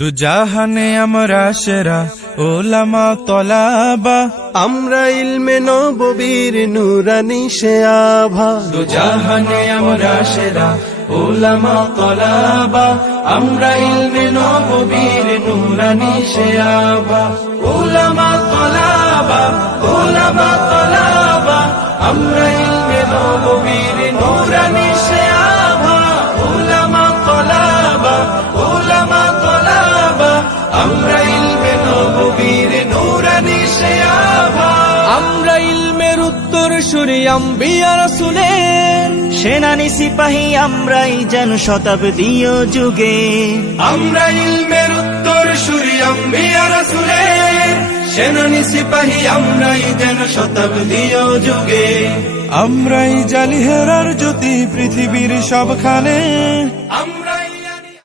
দু জাহানে আমরা সেরা ওলামা তলাবা। আমরা ইলমে নববীর নুরানি সে আভা দু জাহানে আমরা সেরা ওলামা তলাবা। আমরা ইলমে নববীর নুরানি শেয়াবা ওলামা তলাবা ওলামা তলাবা। আমরা ইলমে নববীর নুরানি আমরা ইলমে নববীর নুরানি শেয়াবা আমরা ইলমের উত্তর সুরি আম্বিয়া রাসূলের। সেনানি সিপাহী আমরাই যেন শতাব্দীয় যুগে। আমরা ইলমের উত্তর সুরি আম্বিয়া রাসূলের। সেনানি সিপাহী আমরাই যেন শতাব্দীয় যুগে। আমরাই জালিহেরার জ্যোতি পৃথিবীর সবখানে। আমরা